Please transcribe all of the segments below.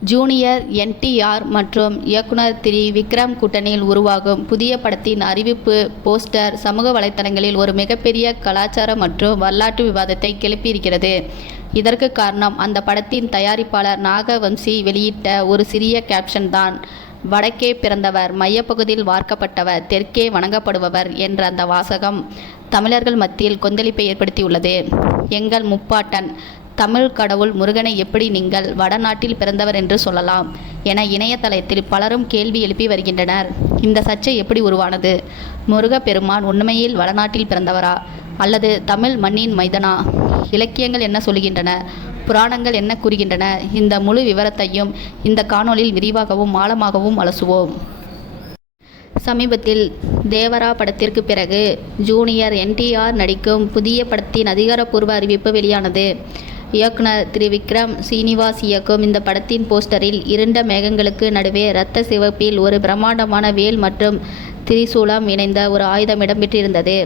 Junior NTR மற்றும் இயக்குனர் திரு விக்ரம் கூட்டணியில் உருவாகும் புதிய படத்தின் அறிவிப்பு போஸ்டர் சமூக வலைத்தளங்களில் ஒரு மிகப்பெரிய கலாச்சார மற்றும் வரலாற்று விவாதத்தை கிளப்பியிருக்கிறது. இதற்கு காரணம் அந்த படத்தின் தயாரிப்பாளர் நாகவம்சி வெளியிட்ட ஒரு சிறிய கேப்ஷன் தான். வடக்கே பிறந்தவர், மையப்பகுதியில் வார்க்கப்பட்டவர், தெற்கே வணங்கப்படுபவர் என்ற அந்த வாசகம் தமிழர்கள் மத்தியில் கொந்தளிப்பை ஏற்படுத்தியுள்ளது. எங்கள் முப்பாட்டன் தமிழ் கடவுள் முருகனை எப்படி நீங்கள் வடநாட்டில் பிறந்தவர் என்று சொல்லலாம் என இணையதளத்தில் பலரும் கேள்வி எழுப்பி வருகின்றனர். இந்த சர்ச்சை எப்படி உருவானது? முருகப்பெருமான் உண்மையில் வடநாட்டில் பிறந்தவரா அல்லது தமிழ் மண்ணின் மைதனா? இலக்கியங்கள் என்ன சொல்கின்றன? புராணங்கள் என்ன கூறுகின்றன? இந்த முழு விவரத்தையும் இந்த காணொளியில் விரிவாகவும் ஆழமாகவும் அலசுவோம். சமீபத்தில் தேவரா படத்திற்கு பிறகு ஜூனியர் என்டிஆர் நடிக்கும் புதிய படத்தின் அதிகாரப்பூர்வ அறிவிப்பு வெளியானது. இயக்குனர் திரு விக்ரம் சீனிவாஸ் இயக்கும் இந்த படத்தின் போஸ்டரில் இருண்ட மேகங்களுக்கு நடுவே இரத்த சிவப்பில் ஒரு பிரம்மாண்டமான வேல் மற்றும் திரிசூலம் இணைந்த ஒரு ஆயுதம் இடம்பெற்றிருந்தது.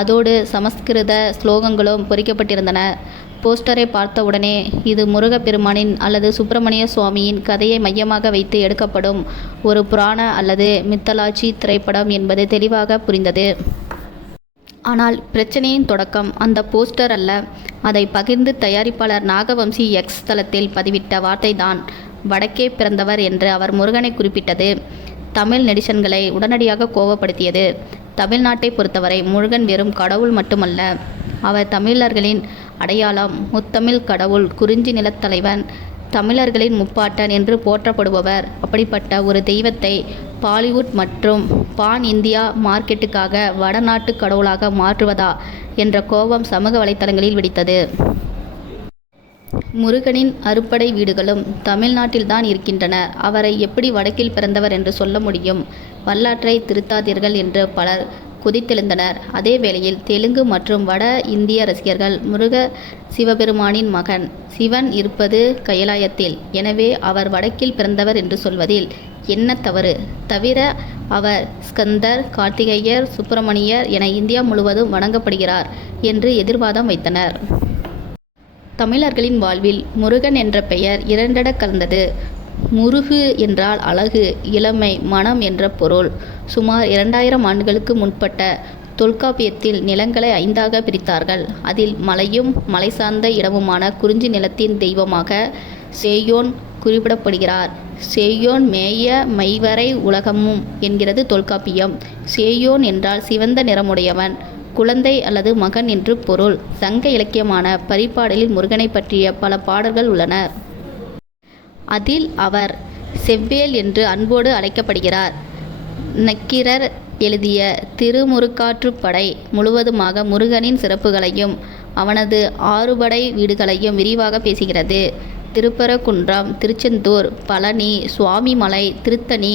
அதோடு சமஸ்கிருத ஸ்லோகங்களும் பொறிக்கப்பட்டிருந்தன. போஸ்டரை பார்த்தவுடனே இது முருகப்பெருமானின் அல்லது சுப்பிரமணிய சுவாமியின் கதையை மையமாக வைத்து எடுக்கப்படும் ஒரு புராண அல்லது மித்தலாஜி திரைப்படம் என்பது தெளிவாக புரிந்தது. ஆனால் பிரச்சனையின் தொடக்கம் அந்த போஸ்டர் அல்ல. அதை பகிர்ந்து தயாரிப்பாளர் நாகவம்சி எக்ஸ் தளத்தில் பதிவிட்ட வார்த்தை தான். வடக்கே பிறந்தவர் என்று அவர் முருகனை குறிப்பிட்டது தமிழ் நெடிசன்களை உடனடியாக கோபப்படுத்தியது. தமிழ்நாட்டை பொறுத்தவரை முருகன் வெறும் கடவுள் மட்டுமல்ல, அவர் தமிழர்களின் அடையாளம், முத்தமிழ் கடவுள், குறிஞ்சி நிலத்தலைவன், தமிழர்களின் முப்பாட்டன் என்று போற்றப்படுபவர். அப்படிப்பட்ட ஒரு தெய்வத்தை பாலிவுட் மற்றும் பான் இந்தியா மார்க்கெட்டுக்காக வடநாட்டு கடவுளாக மாற்றுவதா என்ற கோபம் சமூக வலைத்தளங்களில் வெடித்தது. முருகனின் அறுபடை வீடுகளும் தமிழ்நாட்டில்தான் இருக்கின்றன. அவரை எப்படி வடக்கில் பிறந்தவர் என்று சொல்ல முடியும்? வரலாற்றை திருத்தாதீர்கள் என்று பலர் குதித்தெழுந்தனர். அதே வேளையில் தெலுங்கு மற்றும் வட இந்திய ரசிகர்கள் முருக சிவபெருமானின் மகன், சிவன் இருப்பது கைலாயத்தில், எனவே அவர் வடக்கில் பிறந்தவர் என்று சொல்வதில் என்ன தவறு? தவிர அவர் ஸ்கந்தர், கார்த்திகேயர், சுப்பிரமணியர் என இந்தியா முழுவதும் வணங்கப்படுகிறார் என்று எதிர்வாதம் வைத்தனர். தமிழர்களின் வாழ்வில் முருகன் என்ற பெயர் இரண்டெட கலந்தது. முருகு என்றால் அழகு, இளமை, மனம் என்ற பொருள். சுமார் 2000 ஆண்டுகளுக்கு முற்பட்ட தொல்காப்பியத்தில் நிலங்களை 5ஆக பிரித்தார்கள். அதில் மலையும் மலை சார்ந்த இடமுமான குறிஞ்சி நிலத்தின் தெய்வமாக சேயோன் குறிப்பிடப்படுகிறார். சேயோன் மேய மைவரை உலகமும் என்கிறது தொல்காப்பியம். சேயோன் என்றால் சிவந்த நிறமுடையவன், குழந்தை அல்லது மகன் என்று பொருள். சங்க இலக்கியமான பரிபாடலில் முருகனை பற்றிய பல பாடல்கள் உள்ளன. அதில் அவர் செவ்வேல் என்று அன்போடு அழைக்கப்படுகிறார். நக்கீரர் எழுதிய திருமுருகாற்றுப்படை முழுவதுமாக முருகனின் சிறப்புகளையும் அவனது 6 படை வீடுகளையும் விரிவாக பேசுகிறது. திருப்பரங்குன்றம், திருச்செந்தூர், பழனி, சுவாமிமலை, திருத்தணி,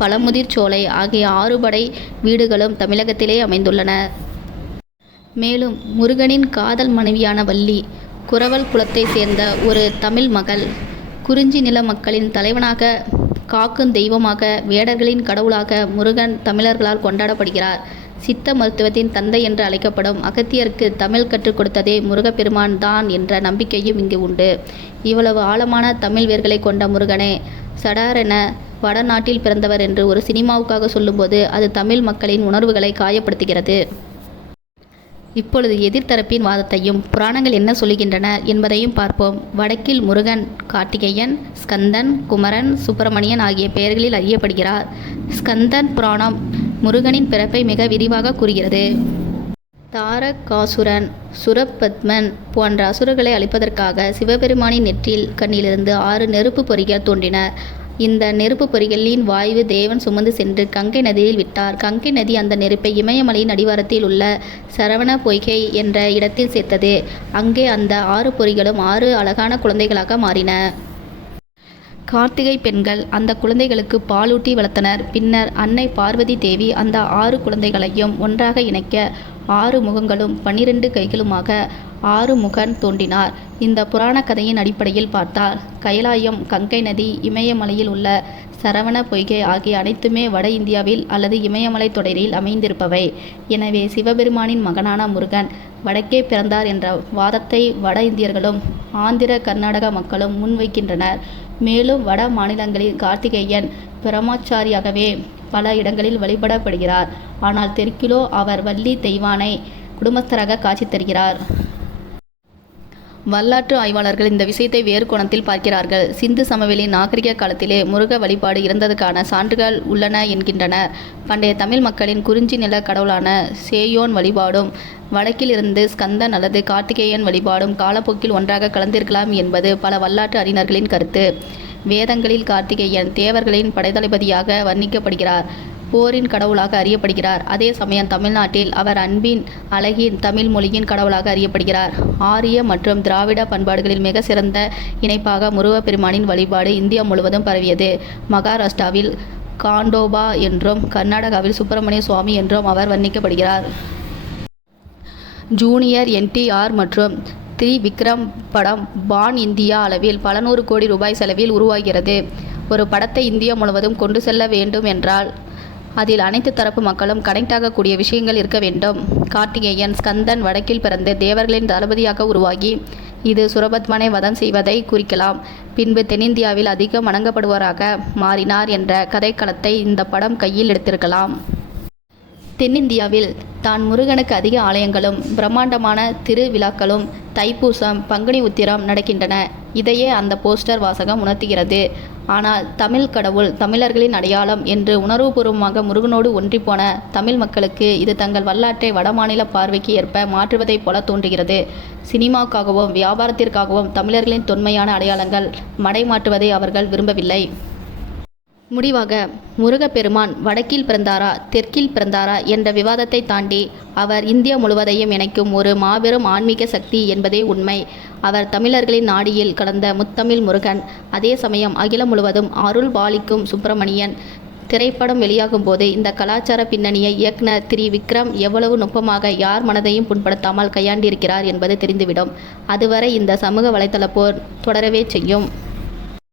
பழமுதிர்ச்சோலை ஆகிய 6 படை வீடுகளும் தமிழகத்திலே அமைந்துள்ளன. மேலும் முருகனின் காதல் மனைவியான வள்ளி குரவல் குலத்தை சேர்ந்த ஒரு தமிழ் மகள். குறிஞ்சி நில மக்களின் தலைவனாக, காக்கும் தெய்வமாக, வேடர்களின் கடவுளாக முருகன் தமிழர்களால் கொண்டாடப்படுகிறார். சித்த மருத்துவத்தின் தந்தை என்று அழைக்கப்படும் அகத்தியருக்கு தமிழ் கற்றுக் கொடுத்ததே முருகப்பெருமான் தான் என்ற நம்பிக்கையும் இங்கு உண்டு. இவ்வளவு ஆழமான தமிழ் வேர்களை கொண்ட முருகனை சடாரென வடநாட்டில் பிறந்தவர் என்று ஒரு சினிமாவுக்காக சொல்லும்போது அது தமிழ் மக்களின் உணர்வுகளை காயப்படுத்துகிறது. இப்பொழுது எதிர்த்தரப்பின் வாதத்தையும் புராணங்கள் என்ன சொல்லுகின்றன என்பதையும் பார்ப்போம். வடக்கில் முருகன் கார்த்திகேயன், ஸ்கந்தன், குமரன், சுப்பிரமணியன் ஆகிய பெயர்களில் அறியப்படுகிறார். ஸ்கந்தன் புராணம் முருகனின் பிறப்பை மிக விரிவாக கூறுகிறது. தாரகாசுரன், சுரபத்மன் போன்ற அசுரர்களை அழிப்பதற்காக சிவபெருமானின் நெற்றில் கண்ணிலிருந்து 6 நெருப்பு பொறிகள் தோன்றின. இந்த நெருப்பு பொறிகளின் வாயு தேவன் சுமந்து சென்று கங்கை நதியில் விட்டார். கங்கை நதி அந்த நெருப்பை இமயமலையின் அடிவாரத்தில் உள்ள சரவண பொய்கை என்ற இடத்தில் சேர்த்தது. அங்கே அந்த 6 பொறிகளும் 6 அழகான குழந்தைகளாக மாறின. கார்த்திகை பெண்கள் அந்த குழந்தைகளுக்கு பாலூட்டி வளர்த்தனர். பின்னர் அன்னை பார்வதி தேவி அந்த 6 குழந்தைகளையும் ஒன்றாக இணைக்க 6 முகங்களும் 12 கைகளுமாக ஆறுமுகன் தோன்றினார். இந்த புராண கதையின் அடிப்படையில் பார்த்தால் கைலாயம், கங்கை நதி, இமயமலையில் உள்ள சரவண பொய்கை ஆகிய அனைத்துமே வட இந்தியாவில் அல்லது இமயமலை தொடரில் அமைந்திருப்பவை. எனவே சிவபெருமானின் மகனான முருகன் வடக்கே பிறந்தார் என்ற வாதத்தை வட இந்தியர்களும் ஆந்திர, கர்நாடக மக்களும் முன்வைக்கின்றனர். மேலும் வட மாநிலங்களில் கார்த்திகேயன் பிரம்மச்சாரியாகவே பல இடங்களில் வழிபடப்படுகிறார். ஆனால் தெற்கிலோ அவர் வள்ளி தெய்வானை குடும்பஸ்தராக காட்சி தருகிறார். வரலாற்று ஆய்வாளர்கள் இந்த விஷயத்தை வேறு கோணத்தில் பார்க்கிறார்கள். சிந்து சமவெளி நாகரிக காலத்திலே முருக வழிபாடு இருந்ததற்கான சான்றுகள் உள்ளன என்கின்றனர். பண்டைய தமிழ் மக்களின் குறிஞ்சி நில கடவுளான சேயோன் வழிபாடும் வடக்கில் இருந்து ஸ்கந்தன் அல்லது கார்த்திகேயன் வழிபாடும் காலப்போக்கில் ஒன்றாக கலந்திருக்கலாம் என்பது பல வரலாற்று அறிஞர்களின் கருத்து. வேதங்களில் கார்த்திகேயன் தேவர்களின் படைத்தளபதியாக வர்ணிக்கப்படுகிறார், போரின் கடவுளாக அறியப்படுகிறார். அதே சமயம் தமிழ்நாட்டில் அவர் அன்பின், அழகின், தமிழ் மொழியின் கடவுளாக அறியப்படுகிறார். ஆரிய மற்றும் திராவிட பண்பாடுகளில் மிக சிறந்த இணைப்பாக முருகப்பெருமானின் வழிபாடு இந்தியா முழுவதும் பரவியது. மகாராஷ்டிராவில் காண்டோபா என்றும் கர்நாடகாவில் சுப்பிரமணிய சுவாமி என்றும் அவர் வர்ணிக்கப்படுகிறார். ஜூனியர் NTR மற்றும் திரிவிக்ரம் படம் பான் இந்தியா அளவில் பல நூறு கோடி ரூபாய் செலவில் உருவாகிறது. ஒரு படத்தை இந்தியா முழுவதும் கொண்டு செல்ல வேண்டும் என்றால் அதில் அனைத்து தரப்பு மக்களும் கனெக்ட் ஆகக்கூடிய விஷயங்கள் இருக்க வேண்டும். கார்த்திகேயன் ஸ்கந்தன் வடக்கில் பிறந்து தேவர்களின் தளபதியாக உருவாகி இது சுரபத்மனை வதம் செய்வதை குறிக்கலாம். பின்பு தென்னிந்தியாவில் அதிகம் வணங்கப்படுவராக மாறினார் என்ற கதைக்களத்தை இந்த படம் கையில் எடுத்திருக்கலாம். தென்னிந்தியாவில் தான் முருகனுக்கு அதிக ஆலயங்களும் பிரம்மாண்டமான திருவிழாக்களும் தைப்பூசம், பங்குனி உத்திரம் நடக்கின்றன. இதையே அந்த போஸ்டர் வாசகம் உணர்த்துகிறது. ஆனால் தமிழ் கடவுள் தமிழர்களின் அடையாளம் என்று உணர்வுபூர்வமாக முருகனோடு ஒன்றிப்போன தமிழ் மக்களுக்கு இது தங்கள் வரலாற்றை வடமாநில பார்வைக்கு ஏற்ப மாற்றுவதைப் போல தோன்றுகிறது. சினிமாவுக்காகவும் வியாபாரத்திற்காகவும் தமிழர்களின் தொன்மையான அடையாளங்கள் மடைமாற்றுவதை அவர்கள் விரும்பவில்லை. முடிவாக, முருகப்பெருமான் வடக்கில் பிறந்தாரா தெற்கில் பிறந்தாரா என்ற விவாதத்தை தாண்டி அவர் இந்தியா முழுவதையும் இணைக்கும் ஒரு மாபெரும் ஆன்மீக சக்தி என்பதே உண்மை. அவர் தமிழர்களின் நாடியில் கலந்த முத்தமிழ் முருகன். அதே சமயம் அகிலம் முழுவதும் அருள் பாலிக்கும் சுப்பிரமணியன். திரைப்படம் வெளியாகும் போது இந்த கலாச்சார பின்னணியை இயக்குனர் திரிவிக்ரம் எவ்வளவு நுட்பமாக யார் மனதையும் புண்படுத்தாமல் கையாண்டிருக்கிறார் என்பது தெரிந்துவிடும். அதுவரை இந்த சமூக வலைத்தள போர் தொடரவே செய்யும்.